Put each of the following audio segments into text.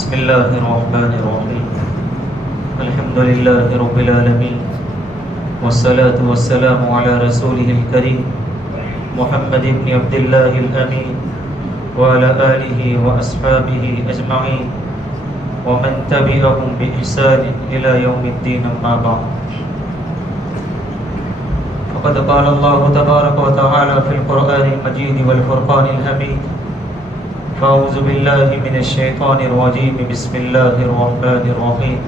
بسم الله الرحمن الرحيم الحمد لله رب العالمين والصلاة والسلام على رسوله الكريم محمد بن عبد الله الأمين وعلى آله وأصحابه أجمعين ومن تبعهم بإحسان إلى يوم الدين أما بعد فقد قال الله تبارك وتعالى في القرآن المجيد والفرقان الحميد فأعوذ بالله من الشيطان الرجيم بسم الله الرحمن الرحيم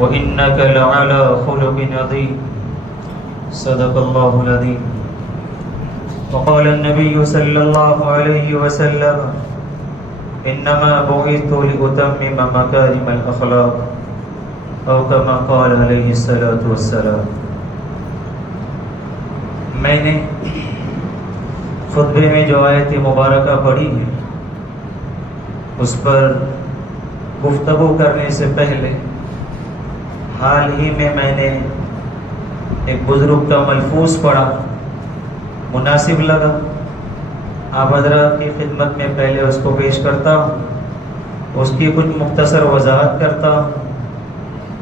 وإنك لعلى خلق عظيم صدق الله العظيم وقال النبي صلى الله عليه وسلم إنما بعثت لأتمم مكارم الأخلاق أو كما قال عليه الصلاة والسلام. میں نے خطبے میں جو آیت مبارکہ پڑھی ہے اس پر گفتگو کرنے سے پہلے حال ہی میں نے ایک بزرگ کا ملفوظ پڑھا، مناسب لگا، آپ حضرات کی خدمت میں پہلے اس کو پیش کرتا ہوں، اس کی کچھ مختصر وضاحت کرتا ہوں.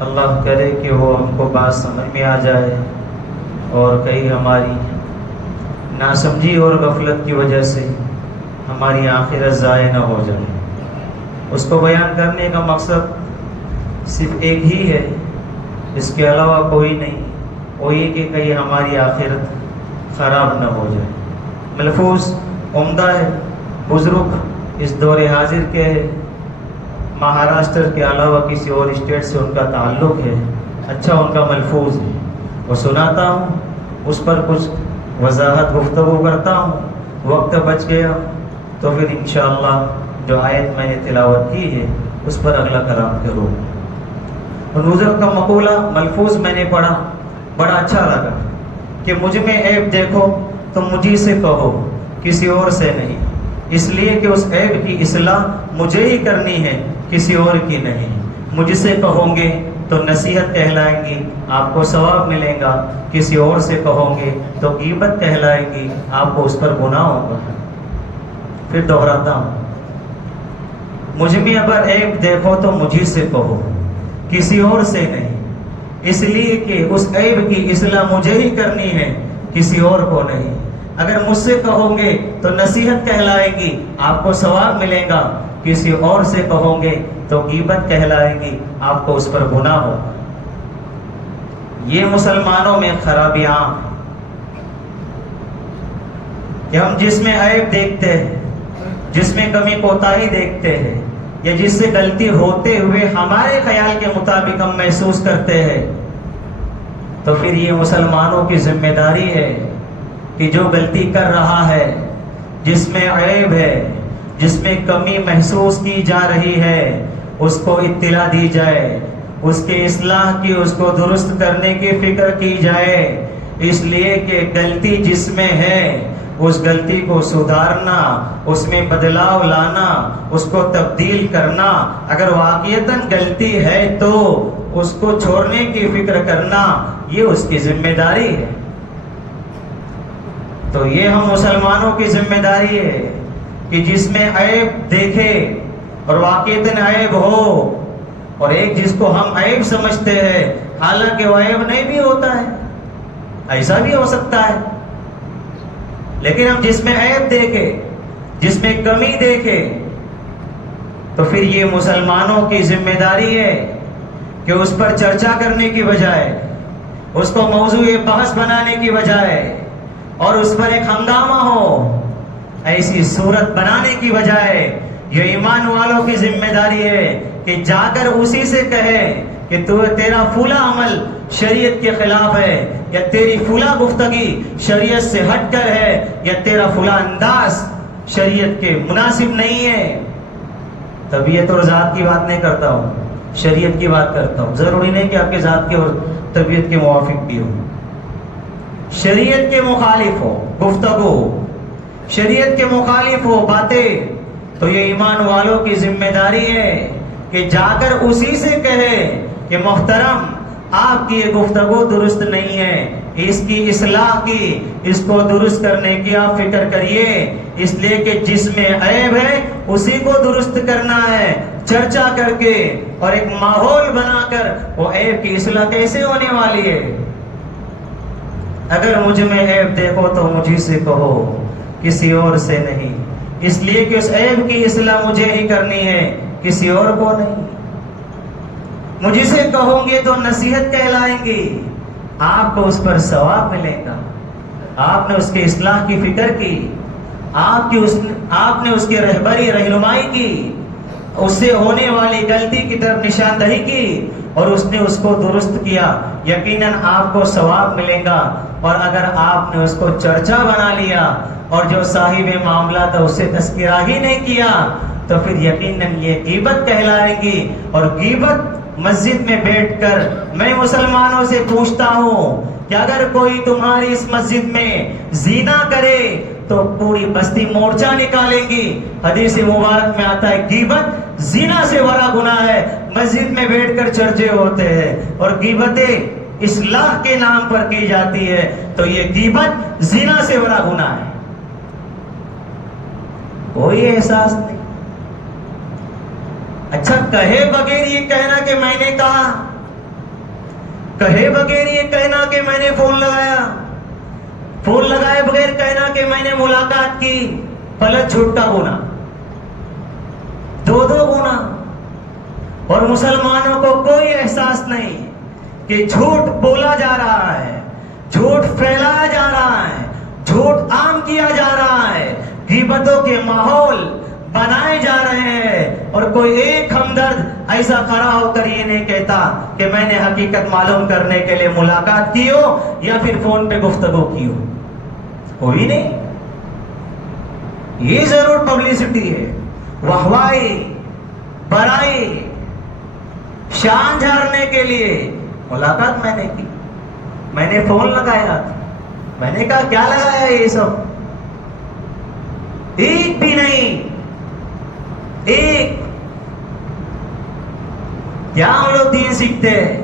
اللہ کرے کہ وہ ہم کو بات سمجھ میں آ جائے اور کہیں ہماری ناسمجھی اور غفلت کی وجہ سے ہماری آخرت ضائع نہ ہو جائے. اس کو بیان کرنے کا مقصد صرف ایک ہی ہے، اس کے علاوہ کوئی نہیں، وہ یہ کہ کہیں ہماری آخرت خراب نہ ہو جائے. ملفوظ عمدہ ہے، بزرگ اس دور حاضر کے مہاراشٹر کے علاوہ کسی اور اسٹیٹ سے ان کا تعلق ہے، اچھا ان کا ملفوظ ہے، وہ سناتا ہوں، اس پر کچھ وضاحت گفتگو کرتا ہوں. وقت بچ گیا تو پھر انشاءاللہ جو آیت میں نے تلاوت کی ہے اس پر اگلا کلام کروں. بزرگ کا مقولہ ملفوظ میں نے پڑھا، بڑا اچھا لگا کہ مجھ میں عیب دیکھو تو مجھے سے کہو، کسی اور سے نہیں، اس لیے کہ اس عیب کی اصلاح مجھے ہی کرنی ہے، کسی اور کی نہیں. مجھ سے کہوں گے تو نصیحت کہلائیں گی، آپ کو ثواب ملے گا، کسی اور سے کہوں گے تو غیبت کہلائیں گی، آپ کو اس پر گناہ ہوگا. پھر دہراتا ہوں، مجھ میں اگر عیب دیکھو تو مجھے سے کہو، کسی اور سے نہیں، اس لیے کہ اس عیب کی اصلاح مجھے ہی کرنی ہے، کسی اور کو نہیں. اگر مجھ سے کہو گے تو نصیحت کہلائے گی، آپ کو ثواب ملے گا، کسی اور سے کہو گے تو غیبت کہلائے گی، آپ کو اس پر گناہ ہوگا. یہ مسلمانوں میں خرابیاں کہ ہم جس میں عیب دیکھتے ہیں، جس میں کمی کوتاہی دیکھتے ہیں، یا جس سے غلطی ہوتے ہوئے ہمارے خیال کے مطابق ہم محسوس کرتے ہیں، تو پھر یہ مسلمانوں کی ذمہ داری ہے کہ جو غلطی کر رہا ہے، جس میں عیب ہے، جس میں کمی محسوس کی جا رہی ہے، اس کو اطلاع دی جائے، اس کے اصلاح کی، اس کو درست کرنے کی فکر کی جائے. اس لیے کہ غلطی جس میں ہے اس غلطی کو سدھارنا، اس میں بدلاؤ لانا، اس کو تبدیل کرنا، اگر واقعتاً غلطی ہے تو اس کو چھوڑنے کی فکر کرنا، یہ اس کی ذمہ داری ہے. تو یہ ہم مسلمانوں کی ذمہ داری ہے کہ جس میں عیب دیکھے اور واقعتاً عیب ہو، اور ایک جس کو ہم عیب سمجھتے ہیں حالانکہ وہ عیب نہیں بھی ہوتا ہے، ایسا بھی ہو سکتا ہے، لیکن ہم جس میں عیب دیکھے، جس میں کمی دیکھے، تو پھر یہ مسلمانوں کی ذمہ داری ہے کہ اس پر چرچا کرنے کی بجائے، اس کو موضوع بحث بنانے کی بجائے اور اس پر ایک ہنگامہ ہو، ایسی صورت بنانے کی بجائے یہ ایمان والوں کی ذمہ داری ہے کہ جا کر اسی سے کہے کہ تیرا فلاں عمل شریعت کے خلاف ہے، یا تیری فلاں گفتگی شریعت سے ہٹ کر ہے، یا تیرا فلاں انداز شریعت کے مناسب نہیں ہے. طبیعت اور ذات کی بات نہیں کرتا ہوں، شریعت کی بات کرتا ہوں. ضروری نہیں کہ آپ کے ذات کے اور طبیعت کے موافق بھی ہو. شریعت کے مخالف ہو گفتگو، شریعت کے مخالف ہو باتیں، تو یہ ایمان والوں کی ذمہ داری ہے کہ جا کر اسی سے کہے کہ محترم آپ کی یہ گفتگو درست نہیں ہے، اس کی اصلاح کی، اس کو درست کرنے کی آپ فکر کریے، اس لیے کہ جس میں عیب ہے اسی کو درست کرنا ہے. چرچا کر کے اور ایک ماحول بنا کر وہ عیب کی اصلاح کیسے ہونے والی ہے؟ اگر مجھ میں عیب دیکھو تو مجھے سے کہو، کسی اور سے نہیں، اس لیے کہ اس عیب کی اصلاح مجھے ہی کرنی ہے، کسی اور کو نہیں۔ مجھے سے کہوں گے تو نصیحت کہلائیں گی، آپ کو اس پر ثواب ملے گا۔ آپ نے اس کے اصلاح کی فکر کی، آپ نے اس کی رہبری رہنمائی کی، اس سے ہونے والی غلطی کی طرف نشاندہی کی اور اس نے اس کو درست کیا، یقیناً آپ کو ثواب ملے گا۔ اور اگر آپ نے اس کو چرچا بنا لیا اور جو صاحب معاملہ تھا اس سے تذکرہ ہی نہیں کیا تو پھر یقیناً یہ غیبت کہلائے گی۔ اور غیبت مسجد میں بیٹھ کر میں مسلمانوں سے پوچھتا ہوں کہ اگر کوئی تمہاری اس مسجد میں زنا کرے تو پوری بستی مورچہ نکالیں گی۔ حدیث مبارک میں آتا ہے غیبت زنا سے بڑا گناہ ہے۔ مسجد میں بیٹھ کر چرچے ہوتے ہیں اور غیبتیں اصلاح کے نام پر کی جاتی ہے، تو یہ غیبت زنا سے بڑا گناہ ہے۔ کوئی احساس نہیں۔ اچھا، کہے بغیر یہ کہنا کہ میں نے کہا، کہے بغیر یہ کہنا کہ میں نے فون لگایا، فون لگائے بغیر کہنا کہ میں نے ملاقات کی، پلٹ جھوٹ کا گناہ، دو گناہ۔ اور مسلمانوں کو کوئی احساس نہیں کہ جھوٹ بولا جا رہا ہے، جھوٹ پھیلایا جا رہا ہے، جھوٹ عام کیا جا رہا ہے، غیبتوں کے ماحول بنائے جا رہے ہیں، اور کوئی ایک ہمدرد ایسا کھڑا ہو کر یہ نہیں کہتا کہ میں نے حقیقت معلوم کرنے کے لیے ملاقات کی ہو یا پھر فون پہ گفتگو کی ہو، کوئی نہیں۔ یہ ضرور پبلسٹی ہے، واہوائی، برائی، شان جھاڑنے کے لیے ملاقات میں نے کی، میں نے فون لگایا، میں نے کہا کیا لگایا یہ سب؟ ایک بھی نہیں، ایک۔ کیا ہم لوگ دین سیکھتے ہیں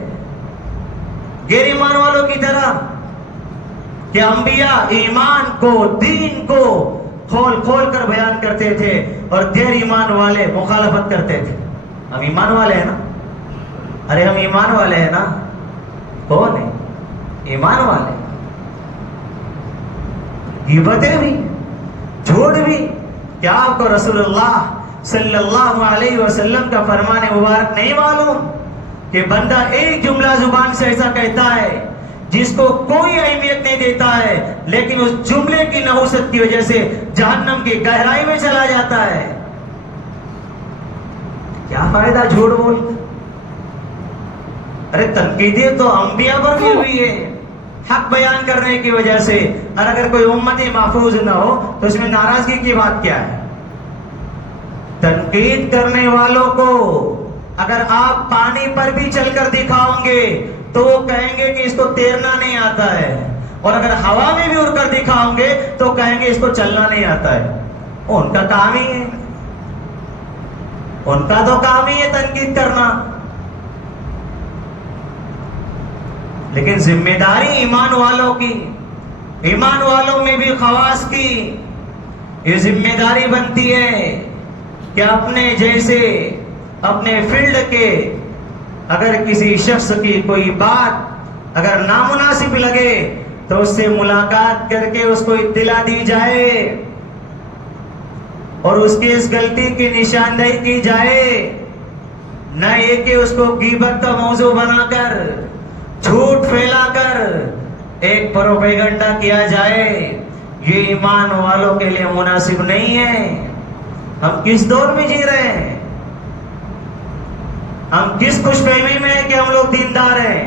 غیر ایمان والوں کی طرح کہ انبیاء ایمان کو، دین کو کھول کھول کر بیان کرتے تھے اور غیر ایمان والے مخالفت کرتے تھے؟ ہم ایمان والے ہیں نا، ارے ہم ایمان والے ہیں نا، کون ہے ایمان والے؟ غیبتیں بھی، جھوٹ بھی۔ کیا آپ کو رسول اللہ صلی اللہ علیہ وسلم کا فرمان مبارک نہیں معلوم کہ بندہ ایک جملہ زبان سے ایسا کہتا ہے جس کو کوئی اہمیت نہیں دیتا ہے، لیکن اس جملے کی نحوست کی وجہ سے جہنم کی گہرائی میں چلا جاتا ہے؟ کیا فائدہ جھوٹ بول؟ ارے تنقیدیں تو انبیاء پر بھی ہوئی ہے حق بیان کرنے کی وجہ سے، اور اگر کوئی امتی محفوظ نہ ہو تو اس میں ناراضگی کی بات کیا ہے؟ تنقید کرنے والوں کو اگر آپ پانی پر بھی چل کر دکھاؤں گے تو وہ کہیں گے کہ اس کو تیرنا نہیں آتا ہے، اور اگر ہوا میں بھی اڑ کر دکھاؤں گے تو کہیں گے اس کو چلنا نہیں آتا ہے۔ ان کا کام ہی ہے، ان کا تو کام ہی ہے تنقید کرنا۔ لیکن ذمہ داری ایمان والوں کی، ایمان والوں میں بھی خواص کی یہ ذمہ داری بنتی ہے کہ اپنے جیسے اپنے فیلڈ کے اگر کسی شخص کی کوئی بات اگر نامناسب لگے تو اس سے ملاقات کر کے اس کو اطلاع دی جائے اور اس کی اس غلطی کی نشاندہی کی جائے، نہ یہ کہ اس کو غیبت کا موضوع بنا کر، جھوٹ پھیلا کر ایک پروپیگنڈا کیا جائے۔ یہ ایمان والوں کے لیے مناسب نہیں ہے۔ ہم کس دور میں جی رہے ہیں؟ ہم کس خوش فہمی میں ہیں کہ ہم لوگ دیندار ہیں؟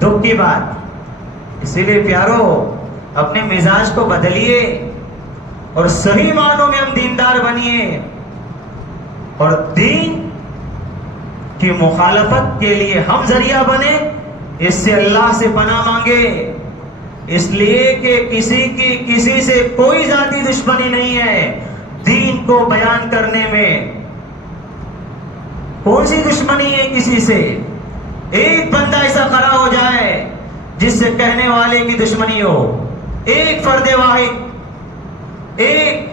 دکھ کی بات۔ اسی لیے پیارو، اپنے مزاج کو بدلیے اور صحیح معنوں میں ہم دیندار بنیے اور دین کی مخالفت کے لیے ہم ذریعہ بنے، اس سے اللہ سے پناہ مانگے، اس لیے کہ کسی سے کوئی ذاتی دشمنی نہیں ہے۔ دین کو بیان کرنے میں کون سی دشمنی ہے کسی سے؟ ایک بندہ ایسا کھڑا ہو جائے جس سے کہنے والے کی دشمنی ہو، ایک فرد واحد، ایک،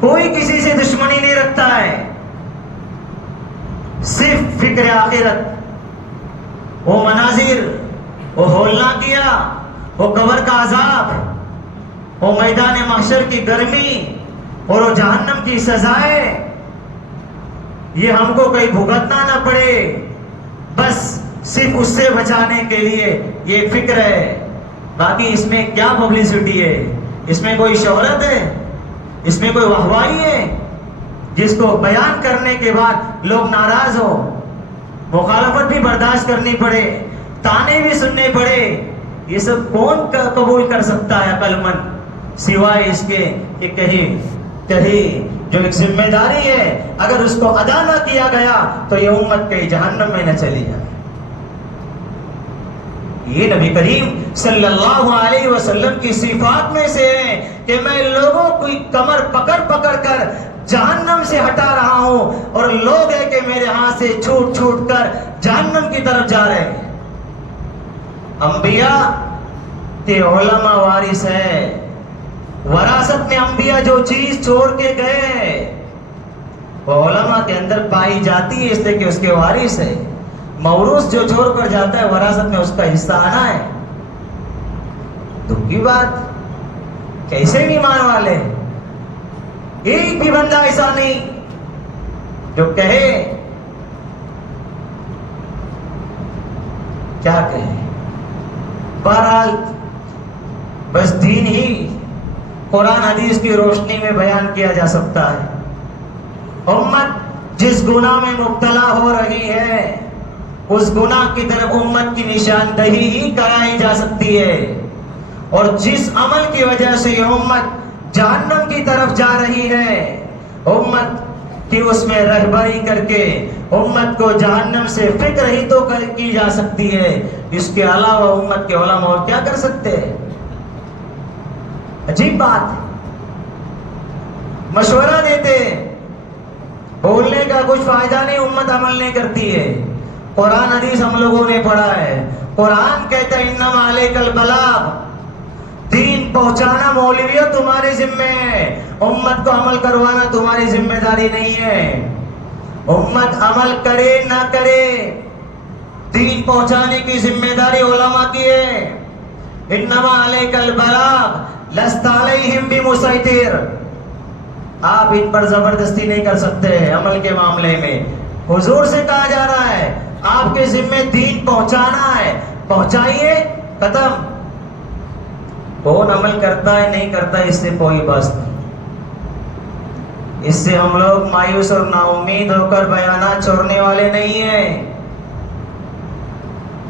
کوئی کسی سے دشمنی فکر آخرت، وہ مناظر، وہ ہولنا کیا، وہ قبر کا عذاب، وہ میدان محشر کی گرمی اور وہ جہنم کی سزائیں، یہ ہم کو کہیں بھگتنا نہ پڑے، بس صرف اس سے بچانے کے لیے یہ فکر ہے۔ باقی اس میں کیا پبلسٹی ہے، اس میں کوئی شہرت ہے، اس میں کوئی واہوائی ہے جس کو بیان کرنے کے بعد لوگ ناراض ہو، مخالفت بھی برداشت کرنی پڑے، تانے بھی سننے پڑے؟ یہ سب کون قبول کر سکتا ہے عقل مند، سوائے اس کے کہ کہیں جو ایک ذمہ داری ہے اگر اس کو ادا نہ کیا گیا تو یہ امت کہیں جہنم میں نہ چلی جائے۔ یہ نبی کریم صلی اللہ علیہ وسلم کی صفات میں سے ہے کہ میں لوگوں کی کمر پکڑ کر جہنم سے ہٹا رہا ہوں، اور لوگ ہیں کہ میرے ہاتھ سے چھوٹ کر جہنم کی طرف جا رہے ہیں۔ انبیاء کے علماء وارث ہے، وراثت میں انبیاء جو چیز چھوڑ کے گئے وہ علماء کے اندر پائی جاتی ہے، اس لیے کہ اس کے وارث ہے۔ موروث جو چھوڑ کر جاتا ہے وراثت میں اس کا حصہ آنا ہے۔ دکھ کی بات، کیسے ایمان والے، ایک بھی بندہ ایسا نہیں جو کہے، کیا کہے؟ بہرحال بس دین ہی قرآن حدیث کی روشنی میں بیان کیا جا سکتا ہے۔ امت جس گناہ میں مبتلا ہو رہی ہے اس گناہ کی طرف امت کی نشاندہی ہی کرائی جا سکتی ہے، اور جس عمل کی وجہ سے یہ امت جہنم کی طرف جا رہی ہے، امت کی اس میں رہبری کر کے امت کو جہنم سے فکر ہی تو کی جا سکتی ہے۔ اس کے علاوہ امت کے علماء اور کیا کر سکتے ہیں؟ عجیب بات ہے، مشورہ دیتے، بولنے کا کچھ فائدہ نہیں، امت عمل نہیں کرتی ہے۔ قرآن حدیث ہم لوگوں نے پڑھا ہے، قرآن کہتا ہے انما علیک البلاغ، دین پہنچانا مولویت تمہارے ذمہ ہے، امت کو عمل کروانا تمہاری ذمہ داری نہیں ہے۔ امت عمل کرے نہ کرے، دین پہنچانے کی ذمہ داری علماء کی ہے۔ انما علیک البلاغ لست علیہم بمسیطر، آپ ان پر زبردستی نہیں کر سکتے عمل کے معاملے میں۔ حضور سے کہا جا رہا ہے آپ کے ذمہ دین پہنچانا ہے، پہنچائیے، ختم۔ کون عمل کرتا ہے نہیں کرتا اس سے کوئی بات نہیں، اس سے ہم لوگ مایوس اور نا امید ہو کر بیانات چھوڑنے والے نہیں ہیں۔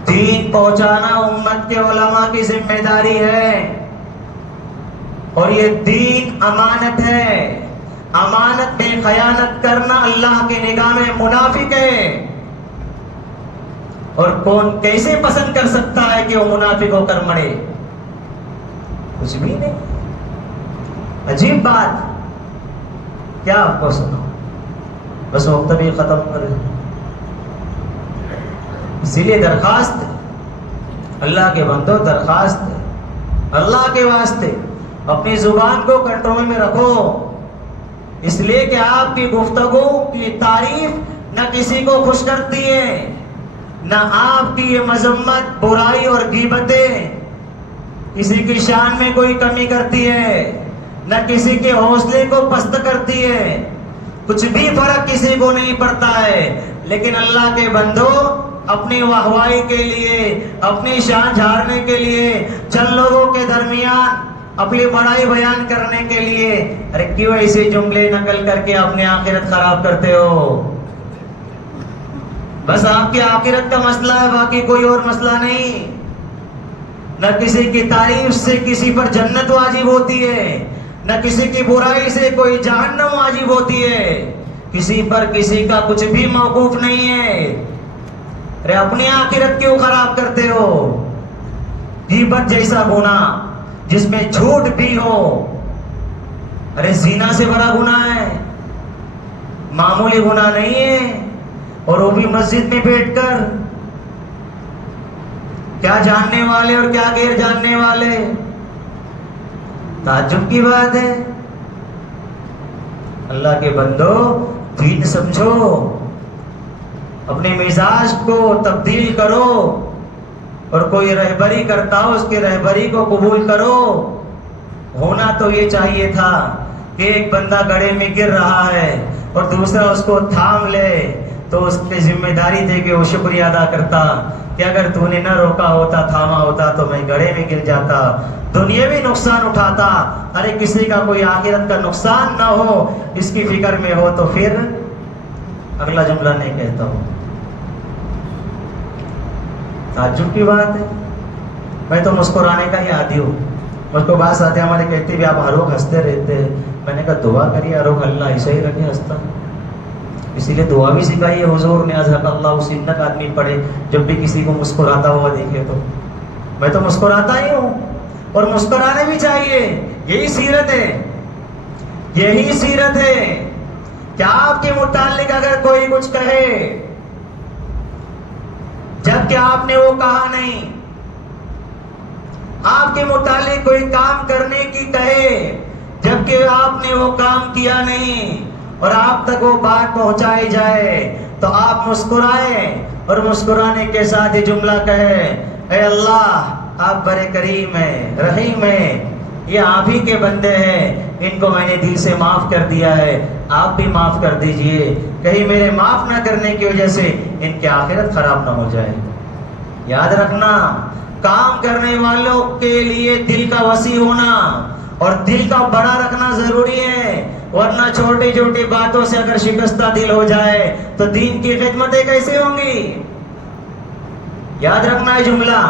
دین پہنچانا امت کے علماء کی ذمہ داری ہے، اور یہ دین امانت ہے، امانت میں خیانت کرنا اللہ کی نگاہ میں منافق ہے، اور کون کیسے پسند کر سکتا ہے کہ وہ منافق ہو کر مرے؟ کچھ بھی نہیں۔ عجیب بات، کیا آپ کو سناؤ، بس وقت بھی ختم کر دیں۔ اسی لیے درخواست، اللہ کے بندو درخواست، اللہ کے واسطے اپنی زبان کو کنٹرول میں رکھو، اس لیے کہ آپ کی گفتگو کی تعریف نہ کسی کو خوش کرتی ہے، نہ آپ کی یہ مذمت، برائی اور غیبتیں کسی کی شان میں کوئی کمی کرتی ہے، نہ کسی کے حوصلے کو پست کرتی ہے، کچھ بھی فرق کسی کو نہیں پڑتا ہے۔ لیکن اللہ کے بندو اپنی واہوائی کے لیے، اپنی شان جھاڑنے کے لیے، چند لوگوں کے درمیان اپنی بڑائی بیان کرنے کے لیے، ارے کیوں ایسے جملے نقل کر کے اپنی آخرت خراب کرتے ہو؟ بس آپ کی آخرت کا مسئلہ ہے، باقی کوئی اور مسئلہ نہیں۔ نہ کسی کی تعریف سے کسی پر جنت واجب ہوتی ہے، نہ کسی کی برائی سے کوئی جہنم واجب ہوتی ہے، کسی پر کسی کا کچھ بھی موقوف نہیں ہے۔ ارے اپنی آخرت کیوں خراب کرتے ہو؟ غیبت جیسا گناہ جس میں جھوٹ بھی ہو، ارے زنا سے بڑا گناہ ہے، معمولی گناہ نہیں ہے، اور وہ بھی مسجد میں بیٹھ کر۔ کیا جاننے والے اور کیا غیر جاننے والے، تعجب کی بات ہے۔ اللہ کے بندو دین سمجھو، اپنے مزاج کو تبدیل کرو، اور کوئی رہبری کرتا ہو اس کی رہبری کو قبول کرو۔ ہونا تو یہ چاہیے تھا کہ ایک بندہ گڑھے میں گر رہا ہے اور دوسرا اس کو تھام لے، تو اس کی ذمہ داری تھی کہ وہ شکریہ ادا کرتا کہ اگر تو نے نہ روکا ہوتا، تھاما ہوتا تو میں گڑھے میں گر جاتا، دنیاوی نقصان اٹھاتا۔ ارے کسی کا کوئی آخرت کا نقصان نہ ہو اس کی فکر میں ہو تو پھر اگلا جملہ نہیں کہتا ہوں۔ تعجب کی بات ہے، میں تو مسکرانے کا ہی عادی ہوں۔ مجھ کو بات آتے ہمارے کہتے بھی آپ ہر وقت ہنستے رہتے ہیں، میں نے کہا دعا کریے ہر وقت اللہ ایسا ہی رکھے ہنستا، اسی لیے دعا بھی سکھائی ہے حضور نے، ازحق اللہ سنت آدمی پڑھے جب بھی کسی کو مسکراتا ہوا دیکھے تو۔ میں تو مسکراتا ہی ہوں اور مسکرانے بھی چاہیے، یہی سیرت ہے، یہی سیرت ہے۔ کیا آپ کے متعلق اگر کوئی کچھ کہے جبکہ آپ نے وہ کہا نہیں، آپ کے متعلق کوئی کام کرنے کی کہے جبکہ آپ نے وہ کام کیا نہیں، اور آپ تک وہ بات پہنچائی جائے تو آپ مسکرائیں اور مسکرانے کے ساتھ یہ جملہ کہیں، اے اللہ آپ بڑے کریم ہیں، رحیم ہیں، یہ آپ ہی کے بندے ہیں، ان کو میں نے دل سے معاف کر دیا ہے، آپ بھی معاف کر دیجئے، کہیں میرے معاف نہ کرنے کی وجہ سے ان کی آخرت خراب نہ ہو جائے۔ یاد رکھنا، کام کرنے والوں کے لیے دل کا وسیع ہونا اور دل کا بڑا رکھنا ضروری ہے، ورنہ چھوٹی چھوٹی باتوں سے اگر شکستہ دل ہو جائے تو دین کی خدمتیں کیسے ہوں گی؟ یاد رکھنا ہے جملہ،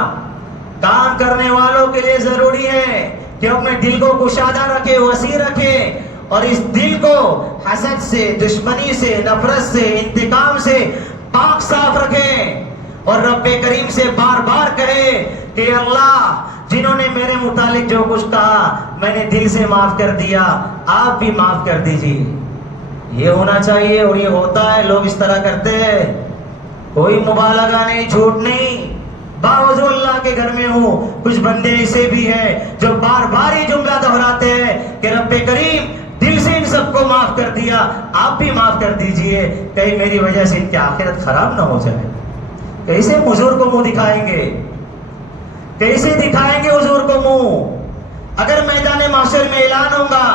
کام کرنے والوں کے لیے ضروری ہے کہ اپنے دل کو کشادہ رکھے، وسیع رکھے، اور اس دل کو حسد سے، دشمنی سے، نفرت سے، انتقام سے پاک صاف رکھے، اور رب کریم سے بار بار کہے کہ اللہ جنہوں نے میرے متعلق جو کچھ کہا میں نے دل سے معاف کر دیا، آپ بھی معاف کر دیجیے۔ یہ ہونا چاہیے اور یہ ہوتا ہے، لوگ اس طرح کرتے ہیں، کوئی مبالغہ نہیں، جھوٹ نہیں۔ باوجود اللہ کے گھر میں ہوں، کچھ بندے ایسے بھی ہیں جو بار بار یہ جملہ دہراتے ہیں کہ رب کریم دل سے ان سب کو معاف کر دیا، آپ بھی معاف کر دیجئے، کہیں میری وجہ سے ان کی آخرت خراب نہ ہو جائے۔ کیسے حضور کو منہ دکھائیں گے؟ کیسے دکھائیں گے حضور کو منہ؟ اگر میدان محشر میں اعلان ہوگا،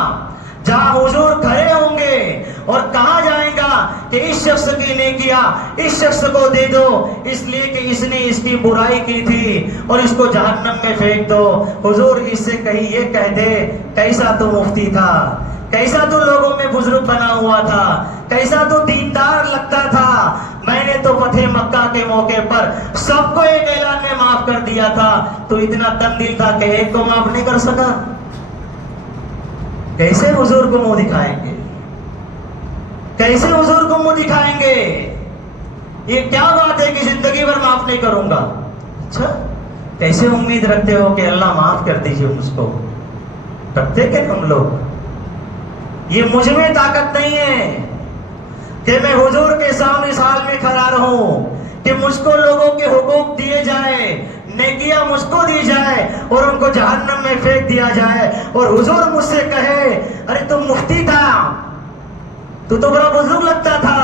جہاں حضور کھڑے ہوں گے اور کہا جائے گا کہ اس شخص کی نیکیاں اس شخص کو دے دو، اس لیے کہ اس نے اس کی برائی کی تھی اور اس کو جہنم میں پھینک دو، حضور اس سے کہیں یہ کہہ دے، کیسا تو مفتی تھا، کیسا تو لوگوں میں بزرگ بنا ہوا تھا، کیسا تو دیندار لگتا تھا، میں نے تو فتح مکہ کے موقع پر سب کو ایک اعلان میں معاف کر دیا تھا، تو اتنا تنگ دل تھا کہ ایک کو معاف نہیں کر سکا۔ کیسے حضور کو منہ دکھائیں گے؟ کیسے حضور کو منہ دکھائیں گے؟ یہ کیا بات ہے کہ زندگی بھر معاف نہیں کروں گا؟ اچھا، کیسے امید رکھتے ہو کہ اللہ معاف کر دیجئے مجھ کو؟ رکھتے کہ تم لوگ؟ یہ مجھ میں طاقت نہیں ہے کہ میں حضور کے سامنے اس حال میں کھڑا رہوں کہ مجھ کو لوگوں کے حقوق دیے جائے، نیکیاں مجھ کو دی جائے اور ان کو جہنم میں پھینک دیا جائے، اور حضور مجھ سے کہے ارے تم مفتی تھا، تو بڑا بزرگ لگتا تھا،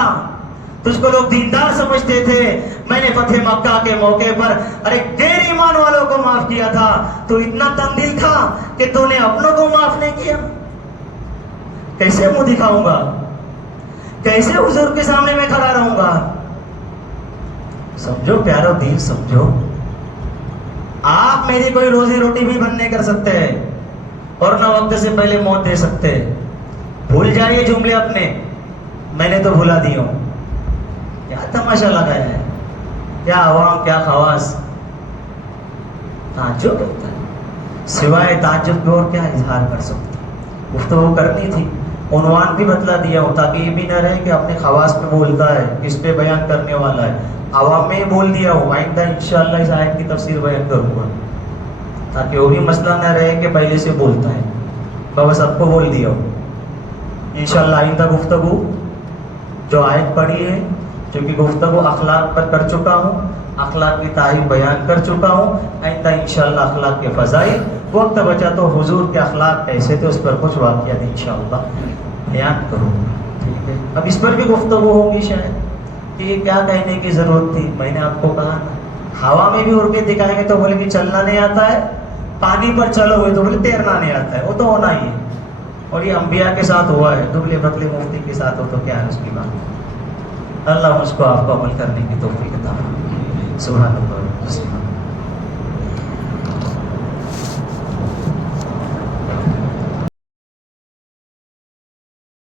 تجھ کو لوگ دیندار سمجھتے تھے، میں نے فتح مکہ کے موقع پر ارے غیر ایمان والوں کو معاف کیا تھا، تو اتنا تنگ دل تھا کہ تو نے اپنوں کو معاف نہیں کیا؟ کیسے منہ دکھاؤں گا؟ کیسے حضور کے سامنے میں کھڑا رہوں گا؟ سمجھو پیارو، دین سمجھو، آپ میری کوئی روزی روٹی بھی بند نہیں کر سکتے اور نہ وقت سے پہلے موت دے سکتے۔ بھول جائیے جملے اپنے، میں نے تو بھلا دی ہوں۔ کیا تماشا لگایا ہے، کیا عوام، کیا خواص، تعجب ہوتا ہے، سوائے تعجب کے اور کیا اظہار کر سکتے۔ گفتگو کرنی تھی، عنوان بھی بتلا دیا ہوں تاکہ یہ بھی نہ رہے کہ اپنے خواص پہ بولتا ہے، کس پہ بیان کرنے والا ہے، عوام میں ہی بول دیا ہوں۔ آئندہ انشاءاللہ اس آیت کی تفسیر بیان کروں گا تاکہ وہ بھی مسئلہ نہ رہے کہ پہلے سے بولتا ہے، بس سب کو بول دیا ہوں۔ انشاءاللہ آئندہ گفتگو جو آیت پڑھی ہے، چونکہ گفتگو اخلاق پر کر چکا ہوں، اخلاق کی تعریف بیان کر چکا ہوں، آئندہ انشاءاللہ اخلاق کے فضائل، وقت بچا تو حضور کے اخلاق کیسے تھے اس پر کچھ واقعات انشاءاللہ بیان کروں گا، ٹھیک ہے؟ اب اس پر بھی گفتگو ہوگی شاید، کہ یہ کیا کہنے کی ضرورت تھی، میں نے آپ کو کہا نا. ہوا میں بھی اڑ کے دکھائیں گے تو بولے کہ چلنا نہیں آتا ہے، پانی پر چلو گے تو بولے تیرنا نہیں آتا ہے. وہ تو ہونا ہی ہے. اور یہ انبیاء کے ساتھ ہوا ہے، دبلے پتلے مفتی کے ساتھ ہو تو کیا ہے اس کی بات. اللہ مجھ کو آپ کو عمل کرنے کی توفیق عطا فرمائے. سبحان اللہ.